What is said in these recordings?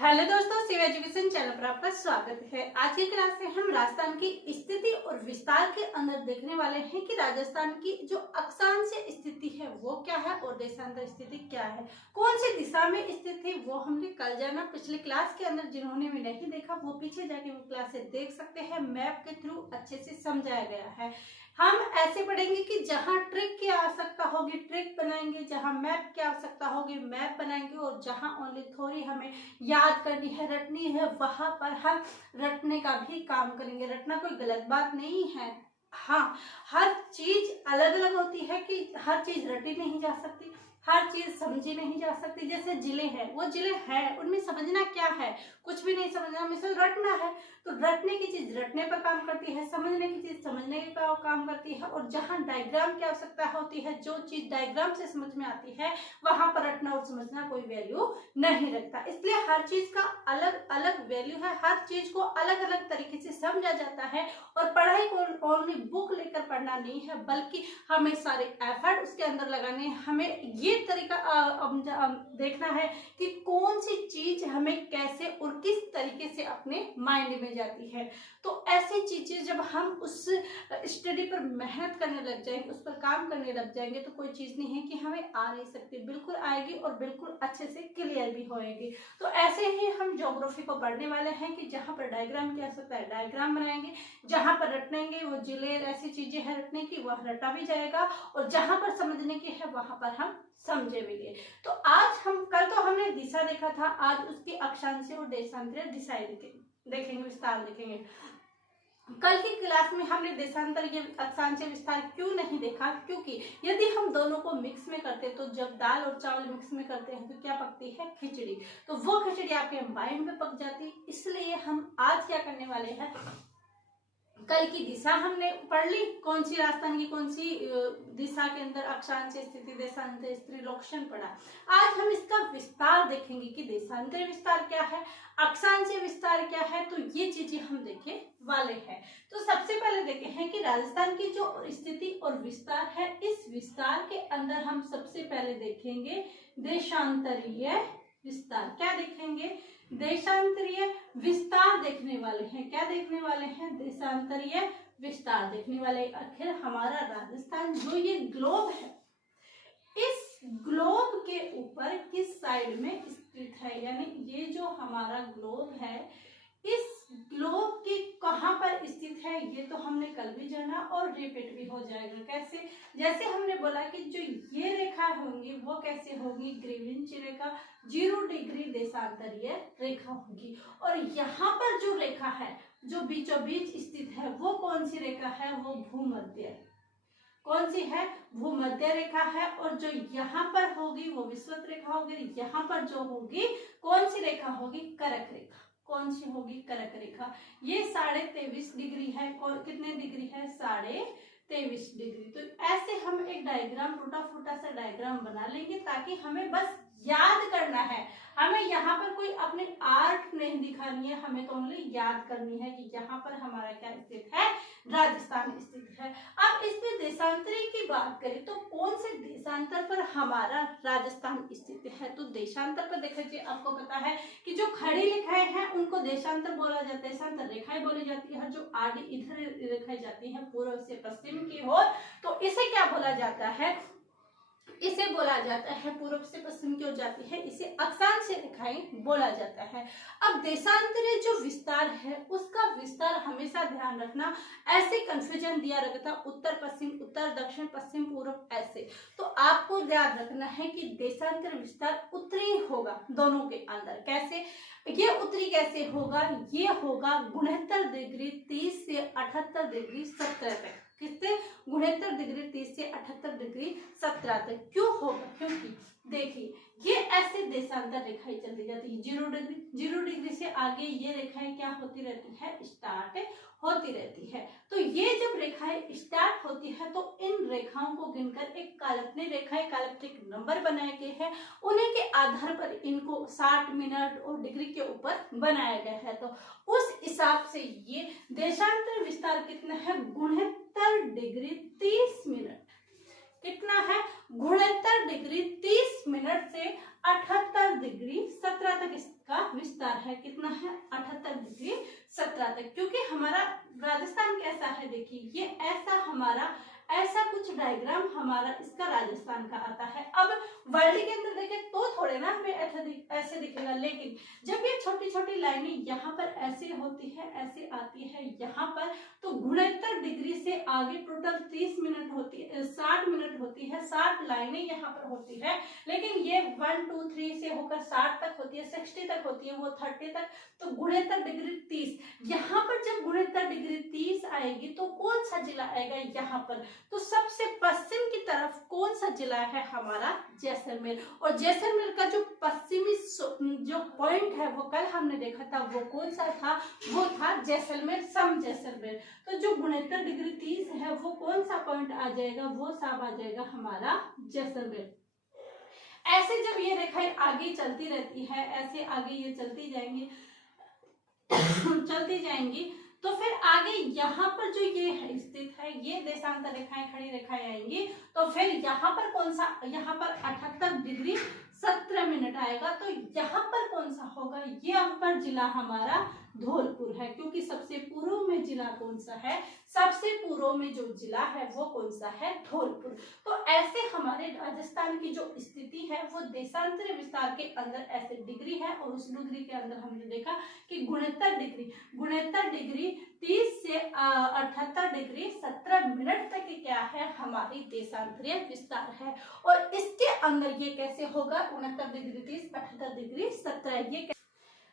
Hello दोस्तों, Shiv education channel पर आपका स्वागत है। आज की क्लास में हम राजस्थान की स्थिति और विस्तार के अंदर देखने वाले हैं कि राजस्थान की जो अक्षांश स्थिति है वो क्या है और देशांतर स्थिति क्या है, कौन सी दिशा में स्थित है वो हमने कल जाना। पिछले क्लास के अंदर जिन्होंने भी नहीं देखा वो पीछे जाके वो क्लासेस देख सकते हैं, मैप के थ्रू अच्छे से समझाया गया है। हम ऐसे पढ़ेंगे कि जहां ट्रिक की आवश्यकता होगी ट्रिक बनाएंगे, जहां मैप की आवश्यकता होगी मैप बनाएंगे, और जहां ओनली थ्योरी हमें याद करनी है रटनी है वहां पर हम रटने का भी काम करेंगे। रटना कोई गलत बात नहीं है, हाँ हर चीज अलग अलग होती है कि हर चीज रटी नहीं जा सकती, हर चीज समझी नहीं जा सकती। जैसे जिले हैं, वो जिले हैं उनमें समझना क्या है, कुछ भी नहीं समझना, हमें रटना है। तो रटने की चीज रटने पर काम करती है, समझने की चीज समझने का काम करती है। और जहां डायग्राम की आवश्यकता होती है, जो चीज डायग्राम से समझ में आती है वहां पर रटना और समझना कोई वैल्यू नहीं रखता। इसलिए हर चीज का अलग अलग वैल्यू है, हर चीज को अलग अलग तरीके से समझा जाता है। और पढ़ाई को ओनली बुक लेकर पढ़ना नहीं है, बल्कि हमें सारे एफर्ट उसके अंदर लगाने हैं। हमें ये तरीका देखना है कि कौन सी चीज हमें कैसे और किस तरीके से अपने माइंड में जाती है। तो ऐसी चीजें जब हम उस स्टडी पर मेहनत करने लग जाएंगे, उस पर काम करने लग जाएंगे, तो कोई चीज नहीं है कि हमें आ नहीं सकती, बिल्कुल आएगी और बिल्कुल अच्छे से क्लियर भी होएगी। तो ऐसे ही हम ज्योग्राफी को पढ़ने वाले हैं कि जहां पर डायग्राम की आवश्यकता है डायग्राम बनाएंगे, जहां पर रटनेंगे वो जिले ऐसी चीजें हैं रटने की वह रटा भी जाएगा, और जहां पर समझने की है वहां पर हम समझे भी गए। तो आज हम कल तो हमने दिशा देखा था, आज उसकी अक्षांशीय और देशांतरीय दिशाएं देखेंगे, विस्तार देखेंगे। कल की क्लास में हमने देशांतरीय अक्षांशीय विस्तार क्यों नहीं देखा, क्योंकि यदि हम दोनों को मिक्स में करते तो जब दाल और चावल मिक्स में करते हैं तो क्या पकती है, खिचड़ी। तो वो खिचड़ी आपके माइंड में पक जाती। इसलिए हम आज क्या करने वाले हैं, कल की दिशा हमने पढ़ ली, कौन सी राजस्थान की कौन सी दिशा के अंदर अक्षांशीय स्थिति देशांतर स्त्रीलोक्षण पढ़ा। आज हम इसका विस्तार देखेंगे कि देशांतर विस्तार क्या है, अक्षांशीय विस्तार क्या है। तो ये चीजें हम देखे वाले हैं। तो सबसे पहले देखे हैं कि राजस्थान की जो स्थिति और विस्तार है, इस विस्तार के अंदर हम सबसे पहले देखेंगे देशांतरीय विस्तार। क्या देखेंगे, देशांतरीय विस्तार देखने वाले हैं। क्या देखने वाले हैं, देशांतरीय विस्तार देखने वाले। आखिर हमारा राजस्थान जो ये ग्लोब है, इस ग्लोब के ऊपर किस साइड में स्थित है, यानी ये जो हमारा ग्लोब है इस ग्लोब के कहां पर स्थित है, ये तो हमने कल भी जाना और रिपीट भी हो जाएगा। कैसे, जैसे हमने बोला कि जो ये रेखा होंगी वो कैसे होगी, ग्रीविंच रेखा, 0 डिग्री देशांतरीय रेखा होगी। और यहाँ पर जो रेखा है जो बीचों बीच स्थित है वो कौन सी रेखा है, वो भूमध्य, कौन सी है, भूमध्य रेखा है। और जो यहाँ पर होगी वो विषुवत रेखा होगी, यहाँ पर जो होगी कौन सी रेखा होगी, करक रेखा। कौन सी होगी, करक रेखा। ये 23.5 डिग्री है, कितने डिग्री है, 23.5 डिग्री। तो ऐसे हम एक डायग्राम, टूटा फूटा सा डायग्राम बना लेंगे ताकि हमें बस याद करना है। हमें यहाँ पर कोई अपने आर्ट नहीं दिखानी है, हमें तो ओनली याद करनी है कि यहाँ पर हमारा क्या स्थित है, राजस्थान स्थित है। अब इसमें देशांतरी की बात करें तो कौन से देशांतर पर हमारा राजस्थान स्थित है। तो देशांतर पर देखिए, आपको पता है कि जो खड़ी रेखाएं हैं उनको देशांतर बोला जाता है, देशांतर रेखाएं बोली जाती है। जो आगे इधर रेखाएं जाती हैं पूर्व से पश्चिम की ओर, तो इसे क्या बोला जाता है, इसे बोला जाता है, पूर्व से पश्चिम की ओर जाती है, इसे अक्षांशीय रेखाएं बोला जाता है। अब देशांतरीय जो विस्तार है उसका विस्तार हमेशा ध्यान रखना, ऐसे कंफ्यूजन दिया रहता उत्तर पश्चिम, उत्तर दक्षिण, पश्चिम पूर्व, ऐसे। तो आपको याद रखना है कि देशांतर विस्तार उत्तरी होगा दोनों के अंदर। कैसे, ये उत्तरी कैसे होगा, ये होगा 69 डिग्री 30 से 78 डिग्री 17 तक। कितने, 69 डिग्री 30 से 78 डिग्री 17 तक। क्यों होगा, क्योंकि देखिए ये ऐसे देशांतर रेखाएं चलती जाती है। 0 डिग्री से आगे ये रेखाएं क्या होती रहती है, स्टार्ट होती रहती है। तो ये जब रेखाएं स्टार्ट होती है तो इन रेखाओं को गिनकर एक काल्पनिक रेखाएं, काल्पनिक नंबर बनाए गए हैं, उन्हीं के आधार पर इनको 60 मिनट और डिग्री के ऊपर बनाया गया है। तो उस हिसाब से ये देशांतर विस्तार कितना है, 69 डिग्री 30 मिनट। कितना है, 69 डिग्री 30 मिनट से 78 डिग्री 17 तक इसका विस्तार है, कितना है 78 डिग्री 17 तक। क्योंकि हमारा राजस्थान कैसा है, देखिए ये ऐसा हमारा ऐसा कुछ डायग्राम हमारा इसका राजस्थान का आता है। अब वर्ल्ड के अंदर देखें तो थोड़े ना हमें ऐसे दिखेगा, लेकिन जब ये छोटी छोटी लाइनें यहाँ पर ऐसे होती है, ऐसे आती है यहाँ पर, तो 69 डिग्री से आगे टोटल 30 मिनट होती है, 60 मिनट होती है, 60 लाइनें यहाँ पर होती है। लेकिन ये 1 2 3 से होकर 60 तक होती है, 60 तक होती है, वो 30 तक, तो 69 डिग्री 30। यहाँ पर जब 69 डिग्री 30 आएगी तो कौन सा जिला आएगा यहाँ पर, तो सबसे पश्चिम की तरफ कौन सा जिला है हमारा, जैसलमेर। और जैसलमेर का जो पश्चिमी जो पॉइंट है वो कल हमने देखा था, वो कौन सा था, वो था जैसलमेर, सम जैसलमेर। तो जो 69 डिग्री 30 है वो कौन सा पॉइंट आ जाएगा, वो साब आ जाएगा हमारा जैसलमेर। ऐसे जब ये रेखाएं आगे चलती रहती है, ऐसे आगे ये चलती जाएंगी चलती जाएंगी, तो फिर आगे यहाँ पर जो ये है स्थित है, ये देशांतर रेखाएं, खड़ी रेखाएं आएंगी, तो फिर यहाँ पर कौन सा, यहाँ पर 78 डिग्री 17 मिनट आएगा। तो यहाँ पर कौन सा होगा, यहाँ पर जिला हमारा धौलपुर है। क्योंकि सबसे पूर्व में जिला कौन सा है, सबसे पूर्व में जो जिला है वो कौन सा है, धौलपुर। तो ऐसे हमारे राजस्थान की जो स्थिति है वो देशांतर विस्तार के अंदर ऐसे डिग्री है, और उस डिग्री के अंदर हमने देखा कि 69 डिग्री 30 से 78 डिग्री 17 मिनट तक क्या है, हमारी देशांतरीय विस्तार है। और इसके अंदर ये कैसे होगा, 69 डिग्री 30 78 डिग्री 17, ये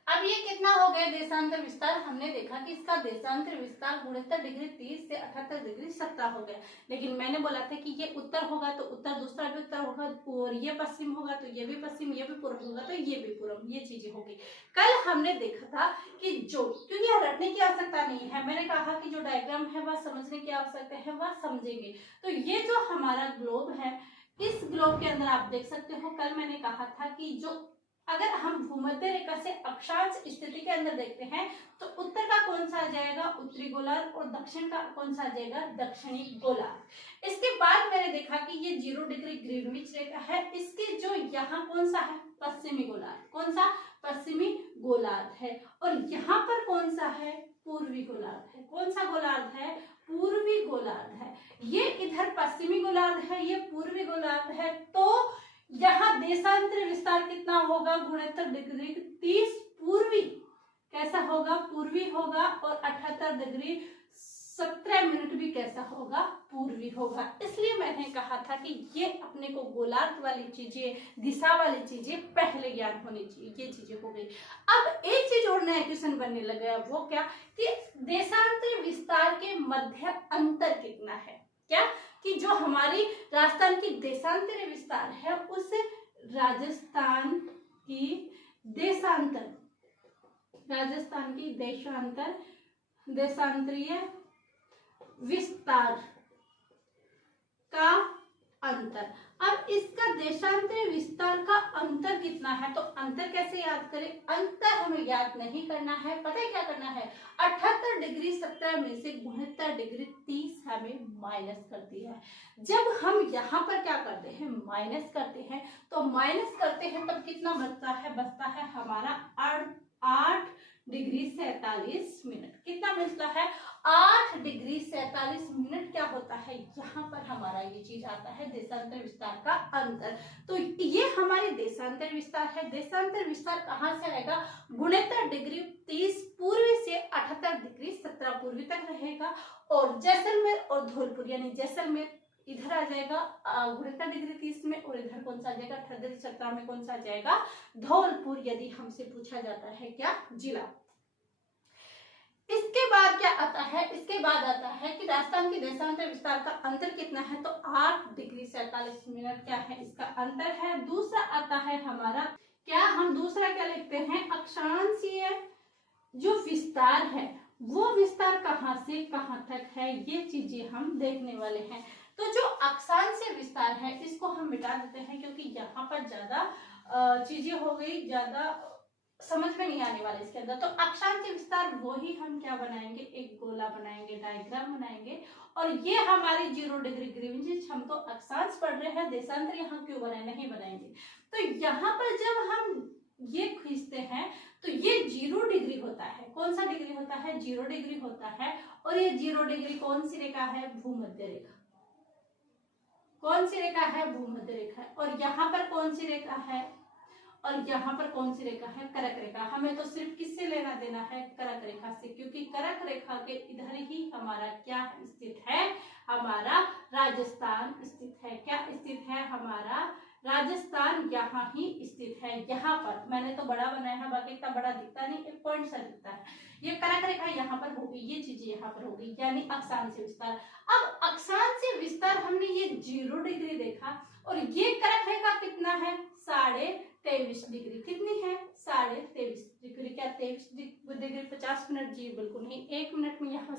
अब ये कितना हो गया देशांतर विस्तार, हमने देखा कि इसका देशांतर विस्तार 69 डिग्री 30 से 78 डिग्री 17 हो गया। लेकिन मैंने बोला था कि ये उत्तर होगा तो उत्तर, दूसरा भी उत्तर होगा, और ये पश्चिम होगा तो ये भी पश्चिम, ये भी पूर्व होगा तो ये भी पूर्व, ये चीजें होगी। कल हमने देखा था कि जो, क्योंकि यहाँ रटने की आवश्यकता नहीं है, मैंने कहा कि जो डायग्राम है वह समझने की आवश्यकता है, वह समझेंगे। तो ये जो हमारा ग्लोब है, इस ग्लोब के अंदर आप देख सकते हो, कल मैंने कहा था कि जो अगर हम भूमध्य रेखा से अक्षांश स्थिति के अंदर देखते हैं तो उत्तर का कौन सा आ जाएगा, उत्तरी गोलार्ध, और दक्षिण का कौन सा आ जाएगा, दक्षिणी गोलार्ध। इसके बाद मैंने देखा कि ये 0 डिग्री ग्रीनविच रेखा है, इसके जो यहाँ कौन सा है, पश्चिमी गोलार्ध, कौन सा, पश्चिमी गोलार्ध है। और यहाँ पर कौन सा है, पूर्वी गोलार्ध है। कौन सा गोलार्ध है, पूर्वी गोलार्ध है। ये इधर पश्चिमी गोलार्ध है, ये पूर्वी गोलार्ध है। तो यहाँ देशांतर विस्तार कितना होगा, 69 डिग्री 30 पूर्वी, कैसा होगा, पूर्वी होगा, और 78 डिग्री 17 मिनट भी कैसा होगा, पूर्वी होगा। इसलिए मैंने कहा था कि ये अपने को गोलार्ध वाली चीजें, दिशा वाली चीजें पहले ज्ञान होनी चाहिए, ये चीजें हो गई। अब एक चीज और नया क्वेश्चन बनने लगा, वो क्या, कि देशांतर विस्तार के मध्य अंतर कितना है, क्या, कि जो हमारी राजस्थान की देशांतरीय विस्तार है उस राजस्थान की देशांतरीय विस्तार का अंतर। अब इसका देशांतरीय विस्तार का अंतर कितना है, तो अंतर कैसे याद करें, अंतर हमें याद नहीं करना है, पता है क्या करना है, 78 डिग्री 17 में से 69 डिग्री 30 हमें माइनस कर दिया है। जब हम यहाँ पर क्या करते हैं, माइनस करते हैं, तो माइनस करते हैं तब कितना बचता है हमारा 8 डिग्री 47 मिनट। कितना मिलता है, 8 डिग्री 47 मिनट क्या होता है, यहाँ पर हमारा ये चीज आता है, देशांतर विस्तार का अंतर। तो ये हमारी देशांतर विस्तार है। देशांतर विस्तार कहाँ से आएगा, 69 डिग्री 30 पूर्वी से 78 डिग्री 17 पूर्वी तक रहेगा। और जैसलमेर और धौलपुर, यानी जैसलमेर इधर आ जाएगा 69 डिग्री 30 में, और इधर कौन सा आ जाएगा, 78 डिग्री 17 में कौन सा आ जाएगा, धौलपुर, यदि हमसे पूछा जाता है क्या, जिला। इसके बाद क्या आता है, इसके बाद आता है कि राजस्थान की देशांतर विस्तार का अंतर कितना है, तो 8 डिग्री 47 मिनट क्या है, इसका अंतर है। दूसरा आता है हमारा क्या, हम दूसरा क्या लिखते हैं, अक्षांशीय जो विस्तार है वो विस्तार कहाँ से कहाँ तक है, ये चीजें हम देखने वाले हैं। तो जो अक्षांशीय विस्तार है इसको हम मिटा देते हैं, क्योंकि यहाँ पर ज्यादा चीजें हो गई, ज्यादा समझ में नहीं आने वाले इसके अंदर। तो अक्षांशीय विस्तार वो ही हम क्या बनाएंगे, एक गोला बनाएंगे, डायग्राम बनाएंगे। और ये हमारी 0 डिग्री ग्रीनविच, हम तो अक्षांश पढ़ रहे हैं, देशांतर यहाँ क्यों बनाए, नहीं बनाएंगे। तो यहाँ पर जब हम ये खींचते हैं तो ये 0 होता है, 0 डिग्री होता है। और ये 0 डिग्री कौन सी रेखा है? भूमध्य रेखा। कौन सी रेखा है? भूमध्य रेखा है। और यहाँ पर कौन सी रेखा है? और यहाँ पर कौन सी रेखा है? कर्क रेखा। हमें तो सिर्फ किससे लेना देना है? कर्क रेखा से, क्योंकि कर्क रेखा के इधर ही हमारा क्या स्थित है? हमारा राजस्थान स्थित है। क्या स्थित है? हमारा राजस्थान यहाँ ही स्थित है। यहाँ पर मैंने तो बड़ा बनाया है, बाकी इतना बड़ा दिखता नहीं, एक पॉइंट सा दिखता है। ये कर्क रेखा यहाँ पर होगी, ये चीजें यहाँ पर होगी, यानी अक्षांशीय विस्तार। अब अक्षांशीय विस्तार हमने ये 0 डिग्री देखा, और ये कर्क रेखा कितना है? 23.5 डिग्री। कितनी है? 23.5 डिग्री। क्या 23 डिग्री 50 मिनट? जी बिल्कुल नहीं, 1 मिनट में यहाँ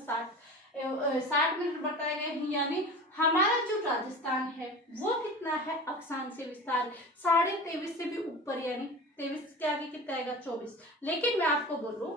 60 मिनट बताए गए हैं। यानी हमारा जो राजस्थान है वो कितना है? अक्षांशीय विस्तार 23.5 से भी ऊपर, यानी 23 के आगे कितना आएगा? 24। लेकिन मैं आपको बोलूं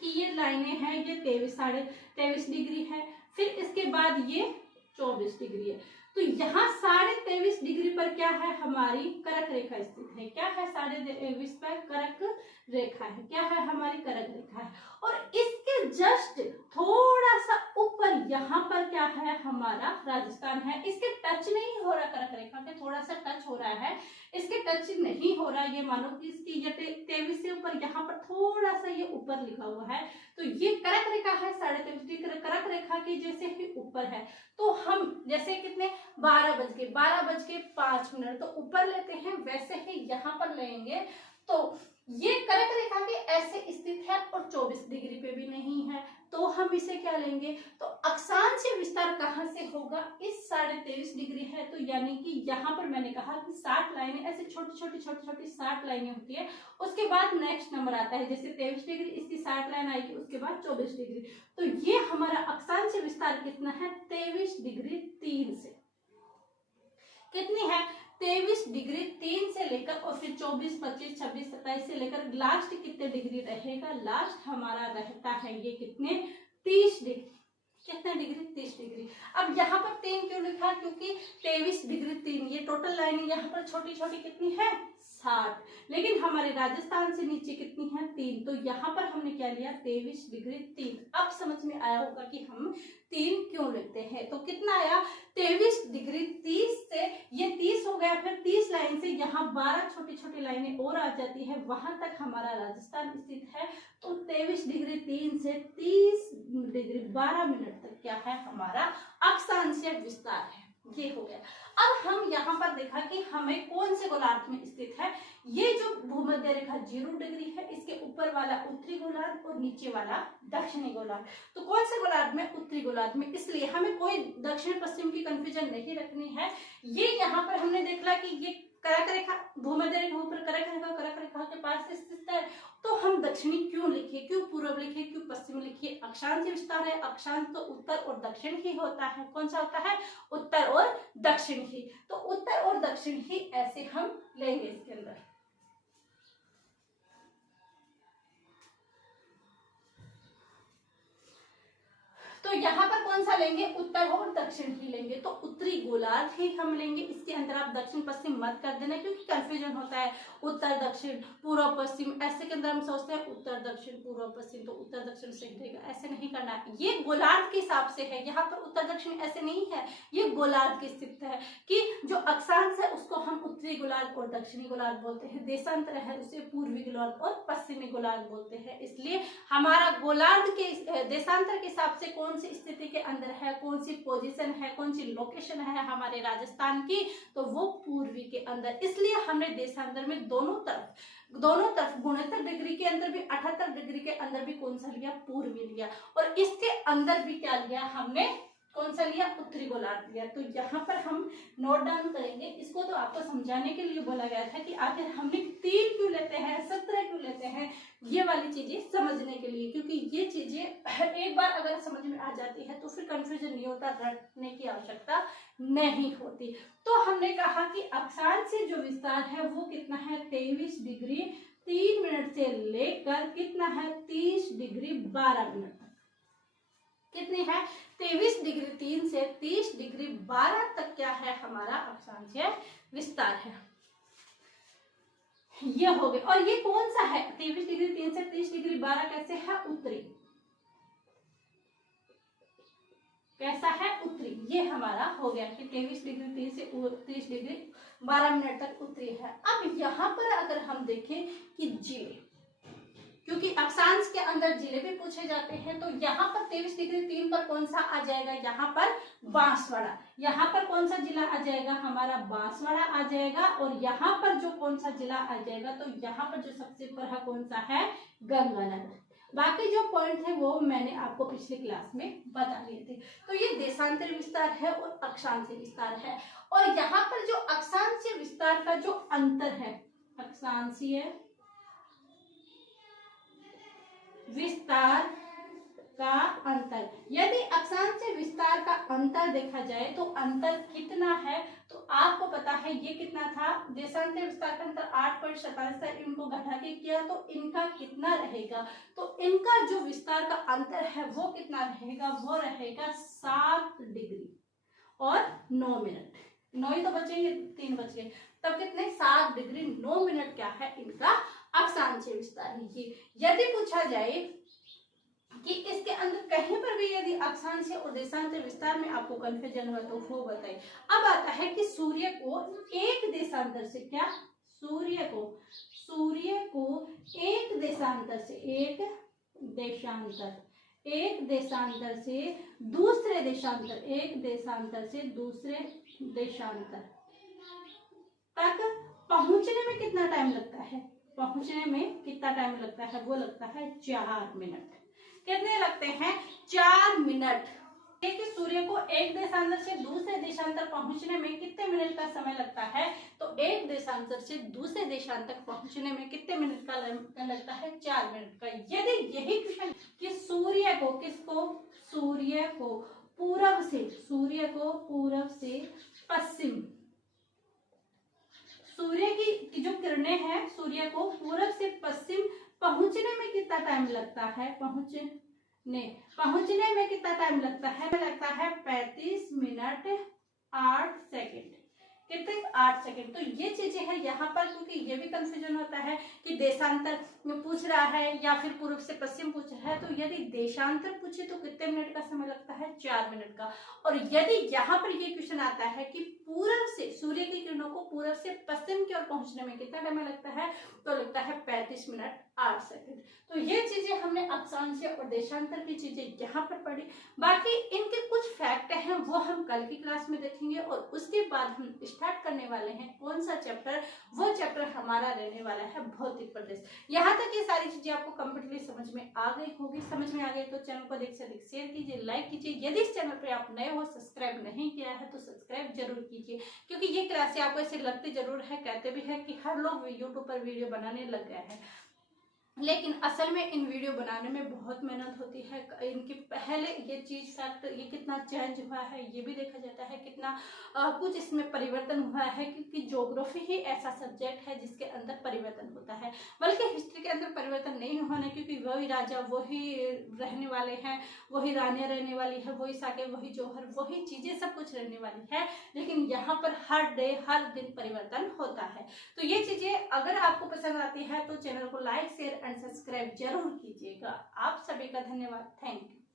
कि ये लाइनें हैं, ये 23 डिग्री है, फिर इसके बाद ये 24 डिग्री है। तो यहाँ 23.5 डिग्री पर क्या है? हमारी कर्क रेखा स्थित है। क्या है? 23.5 पर कर्क रेखा है। क्या है? हमारी कर्क रेखा है। और इसके जस्ट थोड़ा सा ऊपर यहाँ पर क्या है? हमारा राजस्थान है। इसके टच नहीं हो रहा, कर्क रेखा के थोड़ा सा टच हो रहा है, इसके टच नहीं हो रहा। ये मानो कि इसकी 23 से ऊपर यहाँ पर थोड़ा सा ये ऊपर लिखा हुआ है, तो ये कर्क रेखा है 23.5 डिग्री, कर्क रेखा के जैसे ही ऊपर है। तो हम जैसे कितने 12:05 तो ऊपर लेते हैं, वैसे ही यहाँ पर लेंगे तो ये कर्क रेखा के ऐसे स्थित है और 24 डिग्री पे भी नहीं है, तो हम इसे क्या लेंगे? तो अक्षांशीय विस्तार कहाँ से होगा? इस 23.5 डिग्री है, तो यानी कि यहाँ पर मैंने कहा कि 60 लाइनें, ऐसे छोटी छोटी 60 लाइनें होती है। उसके बाद नेक्स्ट नंबर आता है, जैसे 23 डिग्री, इसकी 60 लाइन आएगी, उसके बाद 24 डिग्री। तो ये हमारा अक्षांशीय विस्तार कितना है? 23 डिग्री 3 से। कितनी है? 23 डिग्री 3 से लेकर और फिर 24, 25, 26, 27 से लेकर लास्ट कितने डिग्री रहेगा? लास्ट हमारा रहता है ये कितने? 30 डिग्री। कितने डिग्री? 30 डिग्री। अब यहाँ पर 3 क्यों लिखा? क्योंकि 23 डिग्री 3, ये टोटल लाइन यहाँ पर छोटी छोटी कितनी है? 60। लेकिन हमारे राजस्थान से नीचे कितनी है? 3। तो यहाँ पर हमने क्या लिया? 23 डिग्री 3। अब समझ में आया होगा कि हम 3 क्यों लेते हैं। तो कितना आया? 23 डिग्री 30 से ये 30 हो गया, फिर 30 लाइन से यहाँ 12 छोटी छोटी लाइनें और आ जाती है, वहां तक हमारा राजस्थान स्थित है। तो 23 डिग्री 3 से 30 डिग्री 12 मिनट तक क्या है? हमारा अक्षांशीय विस्तार है। ये हो गया। अब हम यहाँ पर देखा कि हमें कौन से गोलार्ध में स्थित है। ये जो भूमध्य रेखा 0 डिग्री है, इसके ऊपर वाला उत्तरी गोलार्ध और नीचे वाला दक्षिणी गोलार्ध। तो कौन से गोलार्ध में? उत्तरी गोलार्ध में। इसलिए हमें कोई दक्षिण पश्चिम की कंफ्यूजन नहीं रखनी है। ये यहाँ पर हमने देखा कि ये कर्क रेखा, भूमध्य रेखा ऊपर कर्क रेखा के पास स्थित है, तो हम दक्षिणी क्यों लिखे? क्यों पूर्व लिखे? क्यों पश्चिम लिखे? अक्षांशीय विस्तार है, अक्षांश तो उत्तर और दक्षिण ही होता है। कौन सा होता है? उत्तर और दक्षिण ही। तो उत्तर और दक्षिण ही ऐसे हम लेंगे इसके अंदर। तो यहाँ पर कौन सा लेंगे? उत्तर और दक्षिण ही लेंगे। तो उत्तरी गोलार्ध ही हम लेंगे। इसके अंदर आप दक्षिण पश्चिम मत कर देना, क्योंकि कंफ्यूजन होता है। उत्तर दक्षिण पूर्व पश्चिम ऐसे के अंदर हम सोचते हैं उत्तर दक्षिण पूर्व पश्चिम, तो उत्तर दक्षिण सही रहेगा। ऐसे नहीं करना है, ये गोलार्ध के हिसाब से है। यहाँ पर उत्तर दक्षिण ऐसे नहीं है, ये गोलार्ध की स्थिति है कि जो अक्षांश है उसको हम उत्तरी गोलार्ध और दक्षिणी गोलार्ध बोलते हैं, देशांतर है उसे पूर्वी गोलार्ध और पश्चिमी गोलार्ध बोलते हैं। इसलिए हमारा गोलार्ध के देशांतर के हिसाब से कौन सी स्थिति के अंदर है, कौन सी पोजीशन है, कौन सी लोकेशन है हमारे राजस्थान की, तो वो पूर्वी के अंदर। इसलिए हमने देशांतर में दोनों तरफ 69 डिग्री के अंदर भी, 78 डिग्री के अंदर भी कौन सा लिया? पूर्वी लिया। और इसके अंदर भी क्या लिया हमने? कौन सा लिया? उत्तरी गोलार्ध लिया। तो यहाँ पर हम नोट डाउन करेंगे। इसको तो आपको समझाने के लिए बोला गया था कि आखिर हमने 3 क्यों लेते हैं, 17 क्यों लेते हैं, ये वाली चीजें समझने के लिए। क्योंकि ये चीजें एक बार अगर समझ में आ जाती है तो फिर कंफ्यूजन नहीं होता, रटने की आवश्यकता नहीं होती। तो हमने कहा कि अक्षांश से जो विस्तार है वो कितना है? 23 डिग्री 3 मिनट से लेकर कितना है? 30 डिग्री 12 मिनट तक। कितनी है? 23 डिग्री 3 से 30 डिग्री 12 तक क्या है? हमारा अक्षांशीय विस्तार है। ये हो गए। और ये कौन सा है? 23 डिग्री 3 से 30 डिग्री 12 कैसे है, उत्तरी, कैसा है, उत्तरी। ये हमारा हो गया कि 23 डिग्री 30 से 30 डिग्री 12 मिनट तक उत्तरी है। अब यहाँ पर अगर हम देखें कि जिले, क्योंकि अक्षांश के अंदर जिले भी पूछे जाते हैं, तो यहाँ पर 23 डिग्री 3 पर कौन सा आ जाएगा, यहाँ पर बांसवाड़ा। यहाँ पर कौन सा जिला आ जाएगा, हमारा बांसवाड़ा आ जाएगा। और यहाँ पर जो कौन सा जिला आ जाएगा, तो यहाँ पर जो सबसे ऊपर है कौन सा है, गंगानगर। बाकी जो पॉइंट है वो मैंने आपको पिछली क्लास में बता दिए थे। तो ये देशांतर विस्तार है और अक्षांशीय विस्तार है। और यहाँ पर जो अक्षांशीय विस्तार का जो अंतर है, अक्षांशीय विस्तार का अंतर, यदि अक्षांशीय विस्तार का अंतर देखा जाए तो अंतर कितना है, तो आपको पता है ये कितना था, देशांतर विस्तार का अंतर 8.47 था, इनको घटा के किया तो इनका कितना रहेगा, तो इनका जो विस्तार का अंतर है वो कितना रहेगा, वो रहेगा 7 डिग्री और 9 मिनट। 9 ही तो बचेंगे, 3 बच गए, तब कितने, 7 डिग्री 9 मिनट क्या है इनका अक्षांशीय विस्तार है। यदि पूछा जाए कि इसके अंदर कहीं पर भी यदि अक्षांशीय और देशांतर विस्तार में आपको कंफ्यूजन हो तो वो बताइए। अब आता है कि सूर्य को एक देशांतर से, क्या, सूर्य को एक देशांतर से, एक देशांतर से दूसरे देशांतर, एक देशांतर से दूसरे देशांतर तक पहुंचने में कितना टाइम लगता है, पहुंचने में कितना टाइम लगता है, वो लगता है 4 मिनट। कितने लगते हैं, 4 मिनट। देखिए सूर्य को एक देशांतर से दूसरे देशांतर पहुंचने में कितने मिनट का समय लगता है, तो एक देशांतर से दूसरे देशांतर तक पहुंचने में कितने मिनट का लगता है, 4 मिनट का। यदि यही क्वेश्चन कि सूर्य को, किसको, सूर्य को पूरब से पश्चिम, सूर्य की जो किरणें हैं सूर्य को पूरब से पश्चिम पहुंचने में कितना टाइम लगता है, पहुंचने में कितना टाइम लगता है, 35 मिनट 8 सेकेंड। कितने, 8 सेकेंड। तो ये चीजें हैं यहाँ पर, क्योंकि ये भी कंफ्यूजन होता है कि देशांतर में पूछ रहा है या फिर पूर्व से पश्चिम पूछ रहा है। तो यदि देशांतर पूछे तो कितने मिनट का समय लगता है, 4 मिनट का। और यदि यहाँ पर ये क्वेश्चन आता है कि पूर्व से, सूर्य की किरणों को पूर्व से पश्चिम की ओर पहुंचने में कितना टाइम लगता है, तो लगता है 35 मिनट 8 सेकेंड। तो ये चीजें हमने अक्षांशीय और देशांतर की चीजें यहाँ पर पढ़ी। बाकी इनके कुछ फैक्ट हैं वो हम कल की क्लास में देखेंगे। और उसके बाद हम स्टार्ट करने वाले हैं कौन सा चैप्टर, वो चैप्टर हमारा रहने वाला है भौतिक प्रदेश। यहाँ तक ये सारी चीजें आपको कंप्लीटली समझ में आ गई होगी। समझ में आ गई तो चैनल को अधिक से अधिक शेयर कीजिए, लाइक कीजिए। यदि इस चैनल पर आप नए हो, सब्सक्राइब नहीं किया है तो सब्सक्राइब जरूर कीजिए, क्योंकि ये क्लासें आपको ऐसे लगती जरूर है, कहते भी है कि हर लोग यूट्यूब पर वीडियो बनाने लग गए हैं, लेकिन असल में इन वीडियो बनाने में बहुत मेहनत होती है। इनके पहले ये चीज फैक्ट, ये कितना चेंज हुआ है ये भी देखा जाता है, कितना कुछ इसमें परिवर्तन हुआ है, क्योंकि ज्योग्राफी ही ऐसा सब्जेक्ट है जिसके अंदर परिवर्तन होता है। बल्कि हिस्ट्री के अंदर परिवर्तन नहीं होना, क्योंकि वही राजा वही रहने वाले हैं, वही रानियां रहने वाली है, वही साके, वही जौहर, वही चीजें सब कुछ रहने वाली है। लेकिन यहाँ पर हर डे हर दिन परिवर्तन होता है। तो ये चीजें अगर आपको पसंद आती है तो चैनल को लाइक शेयर एंड सब्सक्राइब जरूर कीजिएगा। आप सभी का धन्यवाद, थैंक यू।